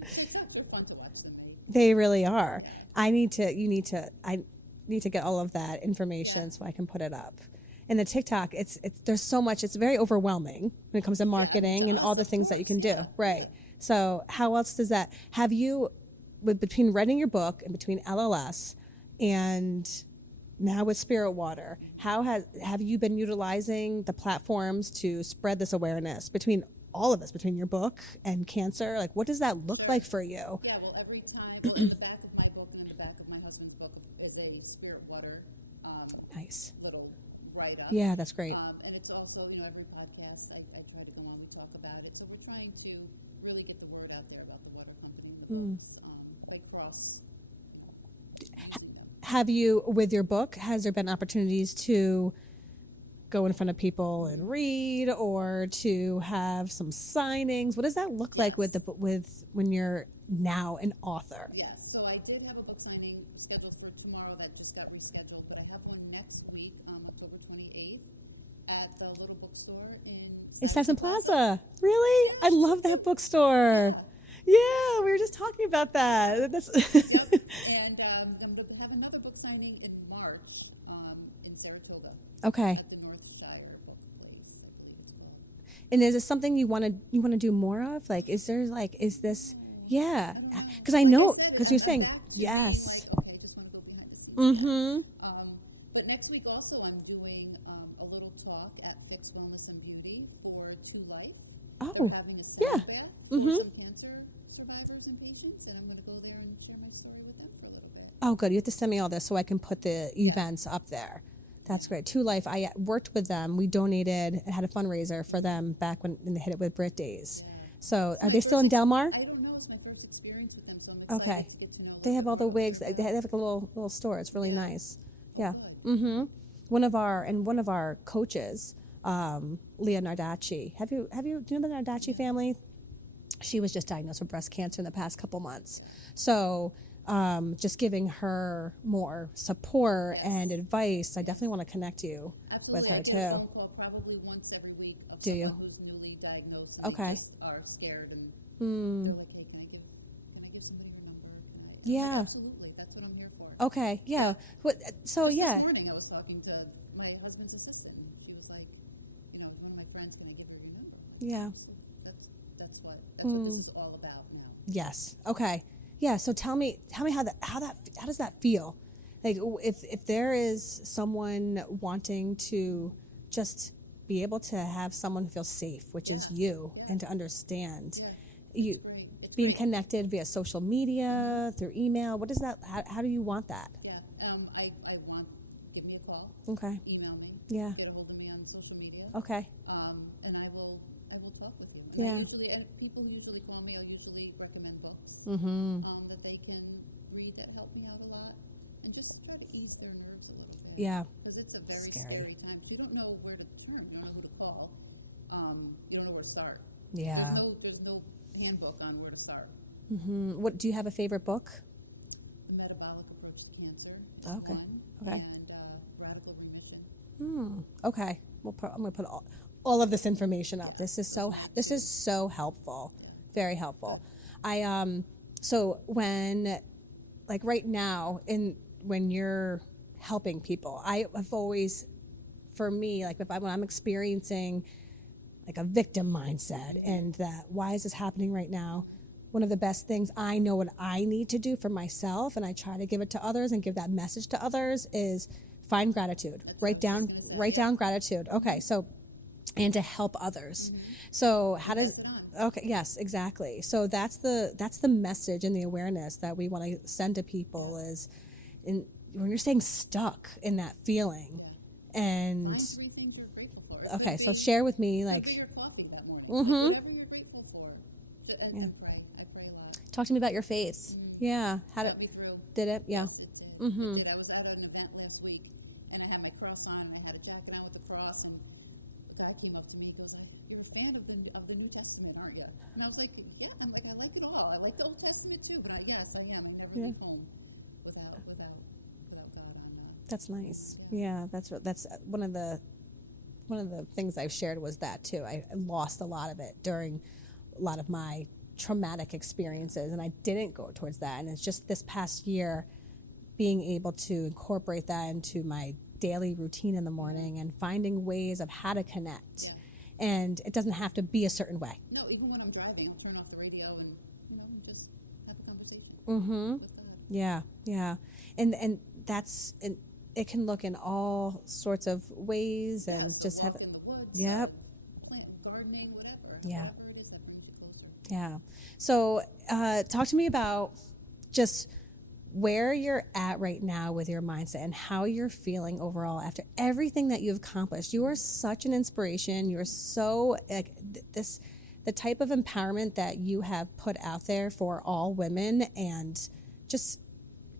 TikToks are fun to watch them. They really are. I need to get all of that information so I can put it up. And the TikTok, there's so much. It's very overwhelming when it comes to marketing and all the things that you can do. Right. So how else does that have you, between writing your book and between LLS and now with Spirit Water, have you been utilizing the platforms to spread this awareness between all of us, between your book and cancer? Like, what does that look like for you? Yeah, well, every time, in the back of my book and in the back of my husband's book is a Spirit Water Nice. little write-up. Yeah, that's great. And it's also, every podcast I try to go on and talk about it. So we're trying to really get the word out there about the water company and the books, across. Have you, with your book, has there been opportunities to go in front of people and read, or to have some signings? What does that look like with when you're now an author? Yeah, so I did have a book signing scheduled for tomorrow that just got rescheduled, but I have one next week on October 28th at the little bookstore in Stuyvesant Plaza. Really? I love that bookstore. Yeah, we were just talking about that. That's And I'm going to have another book signing in March in Saratoga. okay. At the North Side. And is this something you want to do more of? Like, is this? Yeah, because I know, because you're saying yes. Mm-hmm. But next week also I'm doing a little talk at Fix Wellness and Beauty for 2 Life. Oh, They're having a yeah. staff fair for some cancer survivors and patients, and I'm going to go there and share my story with them for a little bit. Oh, good. You have to send me all this so I can put the events up there. That's great. 2 Life, I worked with them. We donated, had a fundraiser for them back when they hit it with Brit Days. Yeah. So are they still in Del Mar? I don't know. It's my first experience with them, so I'm excited to get to know them. They have all the wigs. They have like a little store. It's really nice. Yeah. Mm-hmm. One of our coaches, Leah Nardacci. Do you know the Nardacci family? She was just diagnosed with breast cancer in the past couple months. So just giving her more support and advice. I definitely want to connect you with her too. I do a phone call probably once every week of Do you? someone who's newly diagnosed and Okay. just are scared and feel like, hey, can I get some of your number? Yeah. Absolutely. That's what I'm here for. Okay. Yeah. So yeah. This morning I was talking to my husband's assistant, and she was like, one of my friends, can I give her your number? Yeah. That's what this is all about now. Yes. Okay. Yeah. So tell me how does that feel? Like if there is someone wanting to just be able to have someone who feels safe, which is you, and to understand you It's being great. connected via social media, through email. What is that? How do you want that? Yeah. I want, give me a call. Okay. Email me. Yeah. Get a hold of me on social media. Okay. And I will talk with you. Yeah. People who usually call me, I'll usually recommend books Mm-hmm. that they can read that help me out a lot, and just try to ease their nerves a little bit. Yeah. Because it's a very Scary. time. So you don't know where to turn. You don't know who to call. You don't know where to start. Yeah. There's no handbook on where to start. Mm-hmm. What do you have a favorite book? Metabolic approach to cancer. Okay. One, Okay. And radical remission. Okay. I'm going to put all of this information up. This is so helpful. Very helpful. So when, like right now, when you're helping people, I have always, for me, like when I'm experiencing like a victim mindset and that why is this happening right now? One of the best things, I know what I need to do for myself, and I try to give it to others and give that message to others, is find gratitude. Write down gratitude. Okay, so, and to help others. So how does, okay, yes, exactly. So that's the message and the awareness that we want to send to people is when you're staying stuck in that feeling. And Find 3 things you're grateful for. okay, so share with me, like, Drink your coffee that morning. Mm-hmm. Whatever you're grateful for. I pray a lot. talk to me about your faith. Yeah, how did Got me through. it? Yeah. Mm-hmm. I was at an event last week, and I had my cross on, and I had a jacket on with the cross, and the guy came up to me and goes, "You're a fan of the New Testament, aren't you?" And I was like, "Yeah." I'm like, "I like it all. I like the Old Testament too." But yes, I am. I never leave home without God on that. That's nice. Yeah, that's one of the things I've shared was that too. I lost a lot of it during a lot of my traumatic experiences, and I didn't go towards that. And it's just this past year being able to incorporate that into my daily routine in the morning and finding ways of how to connect. Yeah. And it doesn't have to be a certain way. No, even when I'm driving, I'll turn off the radio and just have a conversation. Mm-hmm. Yeah. And that's it can look in all sorts of ways and just have in the woods, yep. Plant, gardening, whatever. Yeah. Whatever it is that brings you closer. Yeah. So talk to me about just where you're at right now with your mindset and how you're feeling overall after everything that you've accomplished. You are such an inspiration. You're so like the type of empowerment that you have put out there for all women and just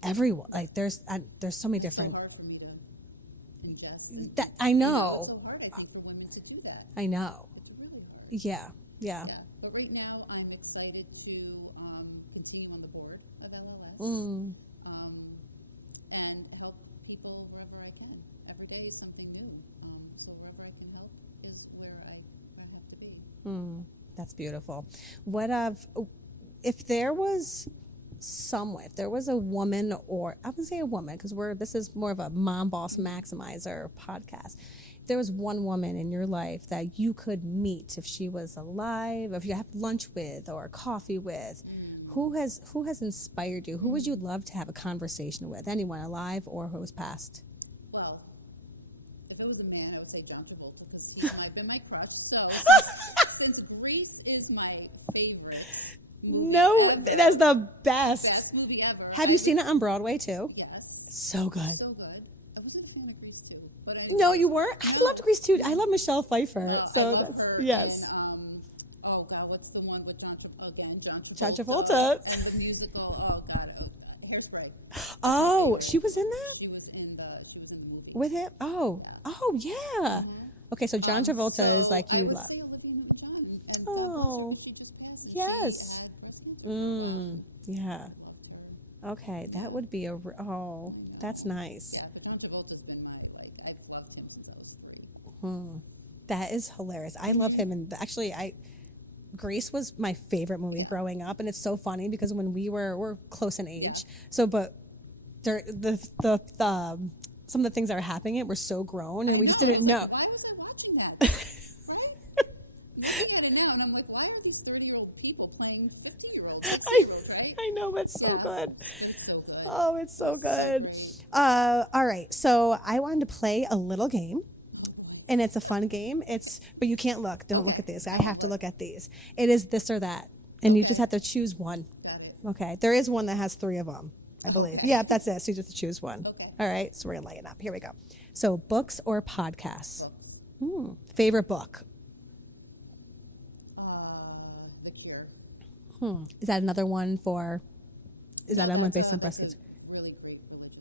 everyone. Like there's so many different. It's so hard for me to ingest. That I know. It's so hard, I think, for women to do that. I know. It's really hard. Yeah. But right now, I'm excited to continue on the board of LLS. And help people wherever I can. Every day is something new. So wherever I can help is where I have to be. That's beautiful. If there was a woman, or I wouldn't say a woman because this is more of a Mom Boss Maximizer podcast. If there was one woman in your life that you could meet if she was alive, if you have lunch with or coffee with, who has inspired you? Who would you love to have a conversation with? Anyone alive or who has passed? Well, if it was a man, I would say John Travolta because he's been my crush. So since Grease is my favorite. No, that's the best. Movie ever. Have you seen it on Broadway too? Yes. So good. So good. I wasn't a fan of Grease too, but No, you weren't. I loved Grease too. I love Michelle Pfeiffer. I So love that's her yes. in, oh God, what's the one with John Travolta? John Travolta. And the musical. Oh God, Hairspray. Oh, she was in that She was in the movie. with him. Oh yeah. Okay, so John Travolta is like you love. Oh, yes. Yeah. Okay, that would be that's nice. That is hilarious. I love him, and actually, Grease was my favorite movie growing up, and it's so funny because when we're close in age, so but there some of the things that are happening, it we're so grown, and we just didn't know. Why was I watching that? And I'm like, why are these 30-year-old people playing 50-year-olds? I know, it's so good. Oh, it's so good. All right, so I wanted to play a little game, and it's a fun game. But you can't look. Don't look at these. I have to look at these. It is this or that, and you just have to choose one. Got it. Okay, there is one that has 3 of them, I believe. Okay. Yeah, that's it. So you just have to choose one. Okay. All right, so we're gonna lay it up. Here we go. So books or podcasts? Favorite book? The Cure. Is that another one for, is that another one based on breast cancer? Really great religious.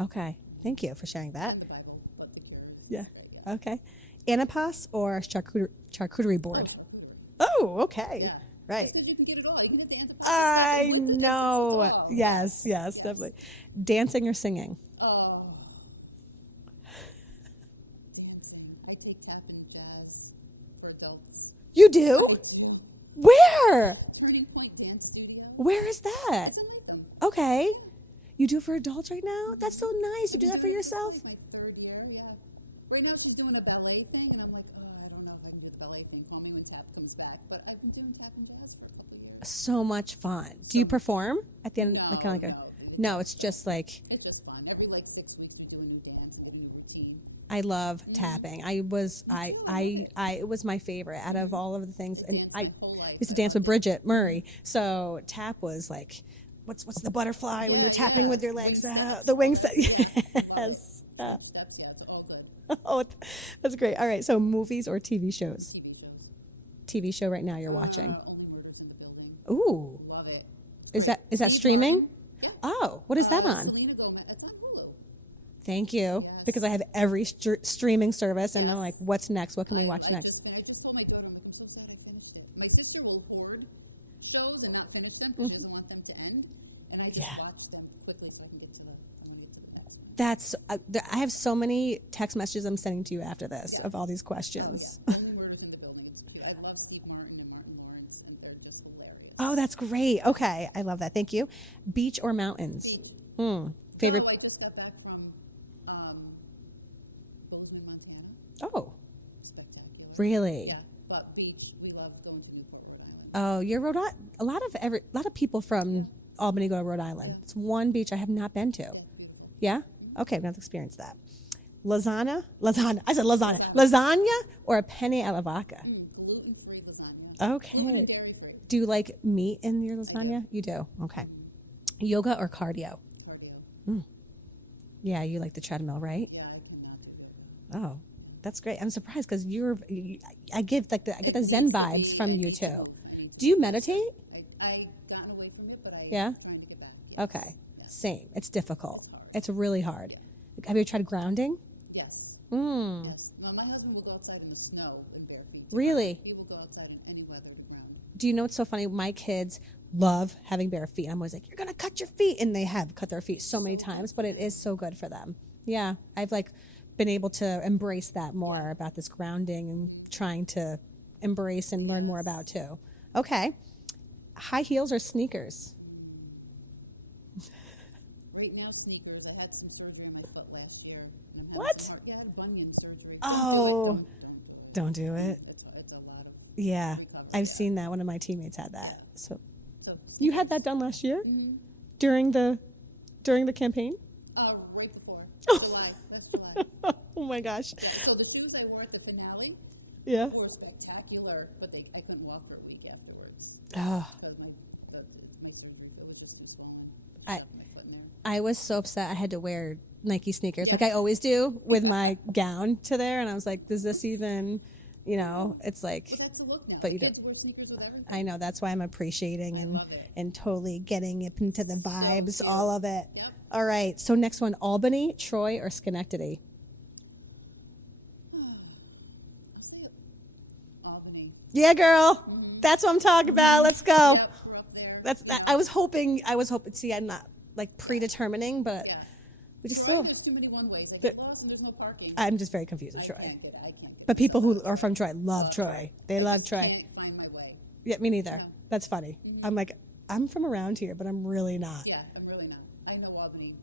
Okay. Thank you for sharing that. The Bible, but The Cure. Yeah. Okay. Anapas or charcuterie board? Oh, okay. Yeah. Right. Because you can get it all. You can get the antipasto. I know. Yes, definitely. Dancing or singing? Oh. Dancing. I take tap and jazz for adults. You do? Where? Turning Point Dance Studio. Where is that? It's in Latham. Okay. You do it for adults right now? That's so nice. You do that for yourself? It's my third year, yeah. Right now she's doing a ballet thing, and I'm like, oh, I don't know if I can do the ballet thing. Call me when tap comes back. But I've been doing tap and jazz for a couple of years. So much fun. Do you perform at the end? No, it's just like, It's just fun. Every like 6 weeks we do a new dance and a new routine. I love tapping. It was my favorite out of all of the things. And I used to dance with Bridget Murray. So tap was like, what's the butterfly when you're tapping with your legs? The wings. Yes. Oh, that's great. All right. So movies or TV shows? TV shows. TV show right now you're watching. Only Murders in the Building. Ooh. Love it. Is that streaming? Oh, what is that on? Selena Gomez. That's on Hulu. Thank you. Because I have every streaming service and I'm like, what's next? What can we watch next? I just told my daughter, I'm so excited I finished it. My sister will hoard shows and not finish them because she doesn't want them to end. And I just watch them quickly so I can get to the next. I have so many text messages I'm sending to you after this of all these questions. Only Murders in the Building. I love Steve Martin and Martin Lawrence, and they're just hilarious. Oh, that's great. Okay. I love that. Thank you. Beach or mountains? Favorite? Oh, I just got back from Bozeman, Montana. Oh, Spectacular. really? Yeah, but beach, we love going to Newport, Rhode Island. Oh, you're Rhode Island. A lot of people from Albany go to Rhode Island. It's one beach I have not been to. Yeah? Okay, I've not experienced that. Lasagna. I said lasagna. Lasagna or a penne alla vodka? Gluten-free lasagna. Okay. Gluten and dairy-free. Do you like meat in your lasagna? You do. Okay. Yoga or cardio? Cardio. Yeah, you like the treadmill, right? Yeah, I cannot do it. Oh, that's great. I'm surprised because I get the Zen vibes from you too. Do you meditate? I've gotten away from it, but I'm Yeah? trying to get back. Okay. Same. It's difficult. It's really hard. Have you tried grounding? Yes. Mm. Yes. Now, my husband will go outside in the snow in bare feet. Really? He will go outside in any weather to ground. Do you know what's so funny? My kids love having bare feet. I'm always like, you're going to cut your feet. And they have cut their feet so many times, but it is so good for them. Yeah. I've been able to embrace that more about this grounding and trying to embrace and learn more about too. Okay. High heels or sneakers? Right now, sneakers. I had some surgery on my foot last year. And I'm having What? some yeah, I had bunion surgery. Oh. Don't do it. Don't do it. It's a lot of Yeah. recovery. I've seen that. One of my teammates had that. So So, you had that done last year during the campaign? right before. July. That's July. Oh my gosh. So the shoes I wore at the finale Yeah. were spectacular, but I couldn't walk for a week afterwards. Oh, Because my surgery, it was just too swollen. I- My foot now. I was so upset I had to wear Nike sneakers like I always do with my gown to there. And I was like, does this even, it's like, But that's the look now. But you Kids wear sneakers with everything. I know that's why I'm appreciating and, love it. and totally getting into the vibes, all of it. Yep. All right. So next one, Albany, Troy, or Schenectady? I'll say Albany. Yeah, girl. That's what I'm talking about. Let's go. Yep, we're up there. I was hoping, see, I'm not like predetermining, but Yeah. we just Troy, still, there's too many one-ways. I The- get lost and there's no parking. I'm just very confused with I Troy. can't get it. I can't get But people who are from Troy love Troy. They love it. Troy. I can't find my way. Yeah, me neither. That's funny. I'm like, I'm from around here, but I'm really not. Yeah, I'm really not. I know Albany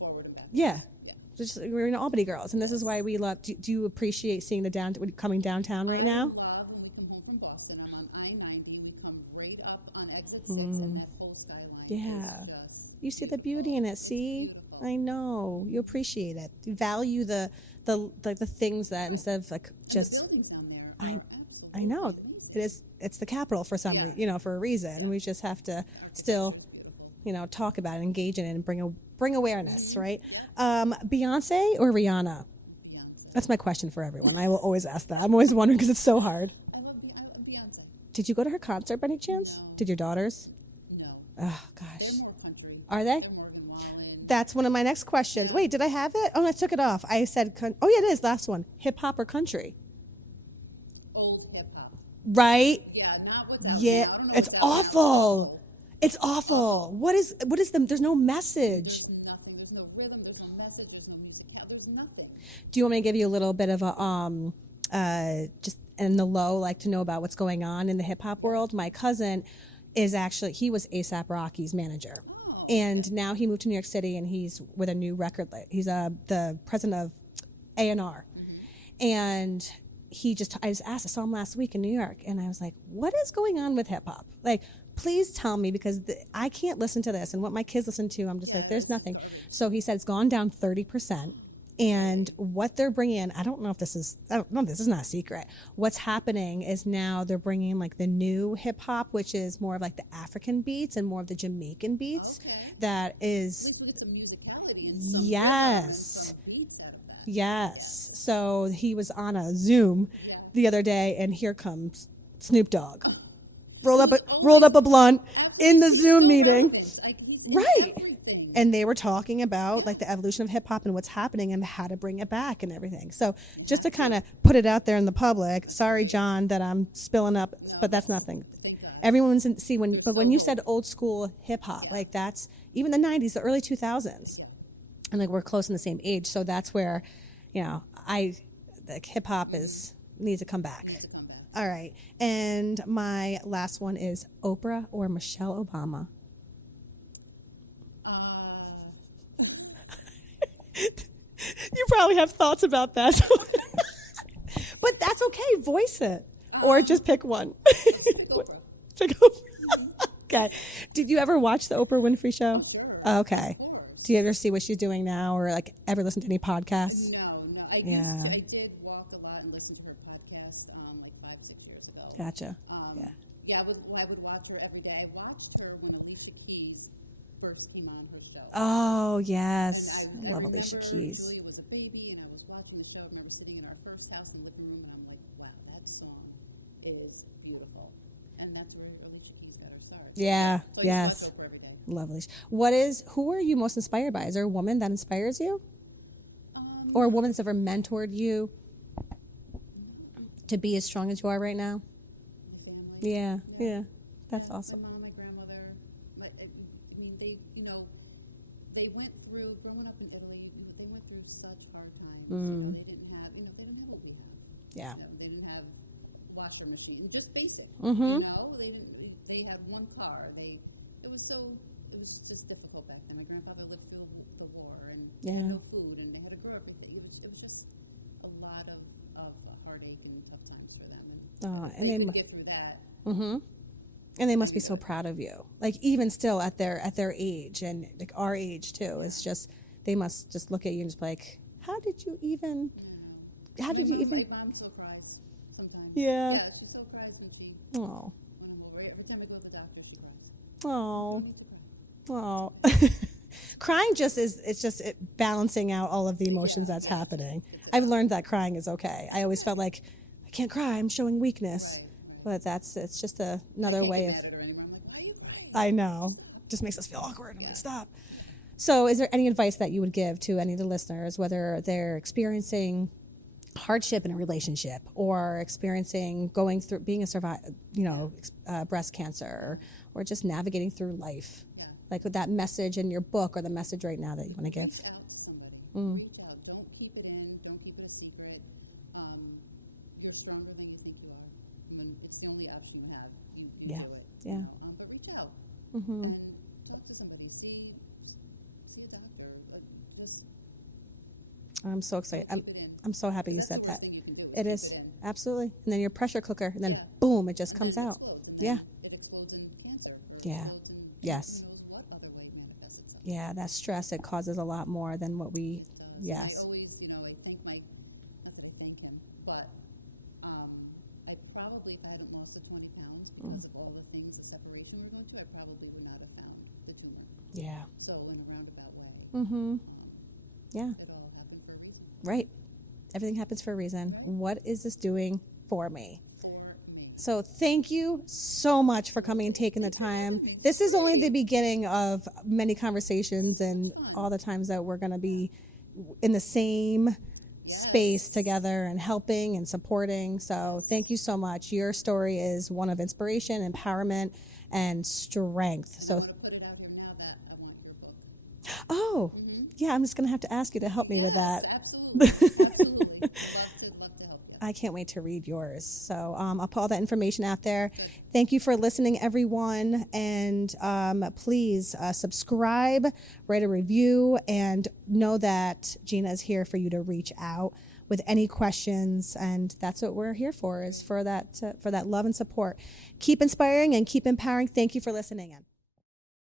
forward and back. Yeah. Yeah. Just, we're in Albany girls, and this is why we love. Do you appreciate seeing coming downtown right now? I love when we come home from Boston. I'm on I-90. We come right up on exit 6 and that whole skyline. Yeah. is just You see the beauty in it. See, I know you appreciate it. You value the things that instead of like just. the buildings down there. I are I know it is. It's the capital for some, for a reason. We just have to still, talk about it, engage in it, and bring awareness, right? Beyonce or Rihanna? That's my question for everyone. I will always ask that. I'm always wondering because it's so hard. I love Beyonce. Did you go to her concert by any chance? No. Did your daughters? No. Oh, gosh. They're more country. Are they? They're Morgan Wallen. That's one of my next questions. Wait, did I have it? Oh, I took it off. I said, oh, yeah, it is. Last one. Hip hop or country? Old hip hop. Right? Yeah, not without. Yeah. I don't know It's what's out awful. now. It's awful. What is the, there's no message. There's nothing. There's no rhythm. There's no message. There's no music. There's nothing. Do you want me to give you a little bit of a, just in the low, like to know about what's going on in the hip hop world? My cousin is actually, he was A$AP Rocky's manager. And now he moved to New York City and he's with a new record. He's the president of A&R. And I just asked, I saw him last week in New York and I was like, what is going on with hip hop? Like, please tell me because I can't listen to this. And what my kids listen to, I'm just like, there's nothing. So he said it's gone down 30%. And what they're bringing in, I don't know if this is not a secret. What's happening is now they're bringing like the new hip hop, which is more of like the African beats and more of the Jamaican beats. Okay. That is, We get some musicality and some yes. rhythm and some beats out of that. Yes. So he was on a Zoom the other day and here comes Snoop Dogg. Rolled up a blunt in the Zoom meeting. Like, he's in Right. everything. And they were talking about like the evolution of hip hop and what's happening and how to bring it back and everything. So just to kind of put it out there in the public, sorry, John, that I'm spilling up, but that's nothing. Everyone's when you said old school hip hop, like that's even the 90s, the early 2000s. And like we're close in the same age. So that's where, like hip hop needs to come back. All right. And my last one is Oprah or Michelle Obama. You probably have thoughts about that. But that's okay. Voice it. Or just pick one. Pick Oprah. Okay. Did you ever watch the Oprah Winfrey Show? Sure. Okay. Do you ever see what she's doing now or like ever listen to any podcasts? No. I did walk a lot and listen to her podcast like 5-6 years ago. Gotcha. Yeah, I would watch her every day. I watched her when Alicia Keys first came on her show. Oh, yes. And Love I Alicia remember Keys. Julie was a baby, and I was watching the show, and I was sitting in our first house in living room, and I'm like, wow, that song is beautiful. And that's where Alicia Keys got her start. Yeah. So I Yes. just watch her every day. Love Alicia. Who are you most inspired by? Is there a woman that inspires you? Or a woman that's ever mentored you to be as strong as you are right now? Family. Yeah. That's awesome. My mom, my grandmother, like, I mean, they went through, growing up in Italy, they went through such hard times. Mm. They didn't have, they didn't have what we have. Yeah. They didn't have washer machine, just basic. Mm-hmm. They had one car. It was just difficult back then. My grandfather lived through the war and Yeah. no food, and they had to grow up. It was just a lot of heartache and tough times for them. And they could get through that. Mm-hmm. And they must be so proud of you. Like even still at their age and like our age too. It's just they must just look at you and just be like, how did you even? My mom still cries sometimes. Yeah. Yeah, she still cries when she. Oh. When I'm over it. Every time I go to the doctor, she cries. Oh. Crying it's just balancing out all of the emotions that's happening. I've learned that crying is okay. I always felt like I can't cry. I'm showing weakness. But it's just another way of. I'm like, why are you crying? I know. Just makes us feel awkward. I'm like, stop. So is there any advice that you would give to any of the listeners, whether they're experiencing hardship in a relationship or experiencing going through being a breast cancer or just navigating through life? Yeah. Like with that message in your book or the message right now that you want to give? Reach out to somebody. Reach out. Don't keep it in. Don't keep it a secret. You're stronger than you think you are. I mean, it's the only option you have. You Yeah. do it. Yeah. But reach out Mm-hmm. and talk to somebody. See a doctor. Just I'm so excited. keep it in. I'm so happy you That's said the that. worst thing you can do, It keep is. it in. Absolutely. And then your pressure cooker and then Yeah. boom, it just And comes then it out. explodes, and Yeah. then it explodes in cancer. Or Yeah. explodes in Yes. who knows what other way it manifests itself. Yeah, that stress, it causes a lot more than what we, yes. I always, I thank not that I thank him, but I probably, if I hadn't lost the 20 pounds because of all the things, the separation we went through, I probably would not have found the tumor. So in a roundabout way, Mm-hmm. Yeah. it all happened for a reason. Right. Everything happens for a reason. What is this doing for me? For me. So thank you so much for coming and taking the time. This is only the beginning of many conversations and all the times that we're going to be in the same space together and helping and supporting. So thank you so much. Your story is one of inspiration, empowerment, and strength. So Put it out there now that I want your book. oh, yeah, I'm just going to have to ask you to help me with that. Absolutely. Love to help you. I can't wait to read yours. So I'll put all that information out there. Thank you for listening, everyone. And please subscribe, write a review, and know that Gina is here for you to reach out with any questions. And that's what we're here for, is for that love and support. Keep inspiring and keep empowering. Thank you for listening in.